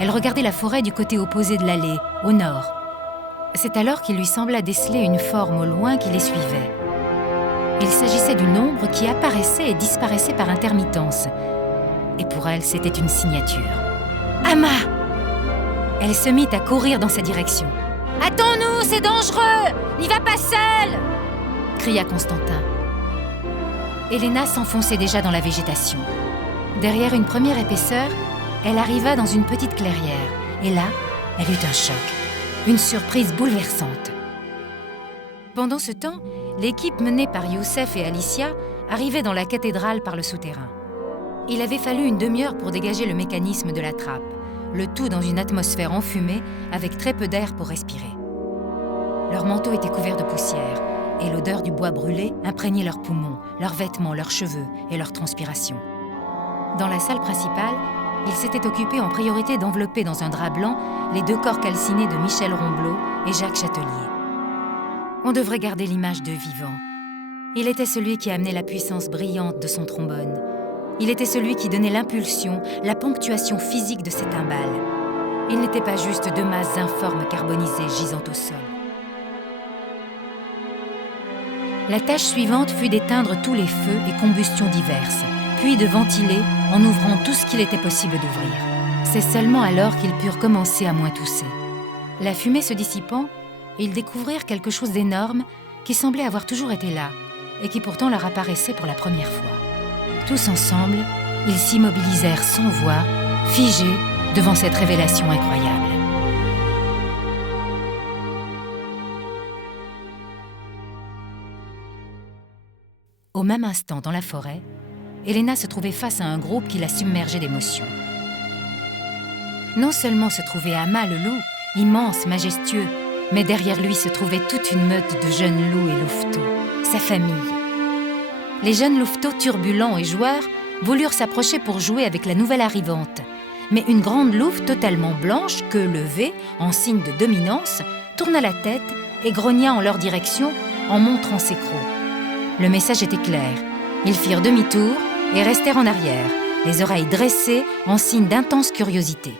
Elle regardait la forêt du côté opposé de l'allée, au nord. C'est alors qu'il lui sembla déceler une forme au loin qui les suivait. Il s'agissait d'une ombre qui apparaissait et disparaissait par intermittence. Et pour elle, c'était une signature. « Amma !» Elle se mit à courir dans sa direction. « Hâtons-nous, c'est dangereux! N'y va pas seule !» cria Constantin. Elena s'enfonçait déjà dans la végétation. Derrière une première épaisseur, elle arriva dans une petite clairière. Et là, elle eut un choc, une surprise bouleversante. Pendant ce temps, l'équipe menée par Youssef et Alicia arrivait dans la cathédrale par le souterrain. Il avait fallu une demi-heure pour dégager le mécanisme de la trappe, le tout dans une atmosphère enfumée avec très peu d'air pour respirer. Leurs manteaux étaient couverts de poussière et l'odeur du bois brûlé imprégnait leurs poumons, leurs vêtements, leurs cheveux et leur transpiration. Dans la salle principale, ils s'étaient occupés en priorité d'envelopper dans un drap blanc les 2 corps calcinés de Michel Romblot et Jacques Châtelier. On devrait garder l'image d'eux vivants. Il était celui qui amenait la puissance brillante de son trombone. Il était celui qui donnait l'impulsion, la ponctuation physique de ses timbales. Il n'était pas juste 2 masses informes carbonisées gisant au sol. La tâche suivante fut d'éteindre tous les feux et combustions diverses, puis de ventiler en ouvrant tout ce qu'il était possible d'ouvrir. C'est seulement alors qu'ils purent commencer à moins tousser. La fumée se dissipant, ils découvrirent quelque chose d'énorme qui semblait avoir toujours été là et qui pourtant leur apparaissait pour la première fois. Tous ensemble, ils s'immobilisèrent sans voix, figés devant cette révélation incroyable. Au même instant, dans la forêt, Elena se trouvait face à un groupe qui la submergeait d'émotions. Non seulement se trouvait Amma le loup, immense, majestueux, mais derrière lui se trouvait toute une meute de jeunes loups et louveteaux, sa famille. Les jeunes louveteaux turbulents et joueurs voulurent s'approcher pour jouer avec la nouvelle arrivante. Mais une grande louve totalement blanche, queue levée, en signe de dominance, tourna la tête et grogna en leur direction en montrant ses crocs. Le message était clair. Ils firent demi-tour et restèrent en arrière, les oreilles dressées en signe d'intense curiosité.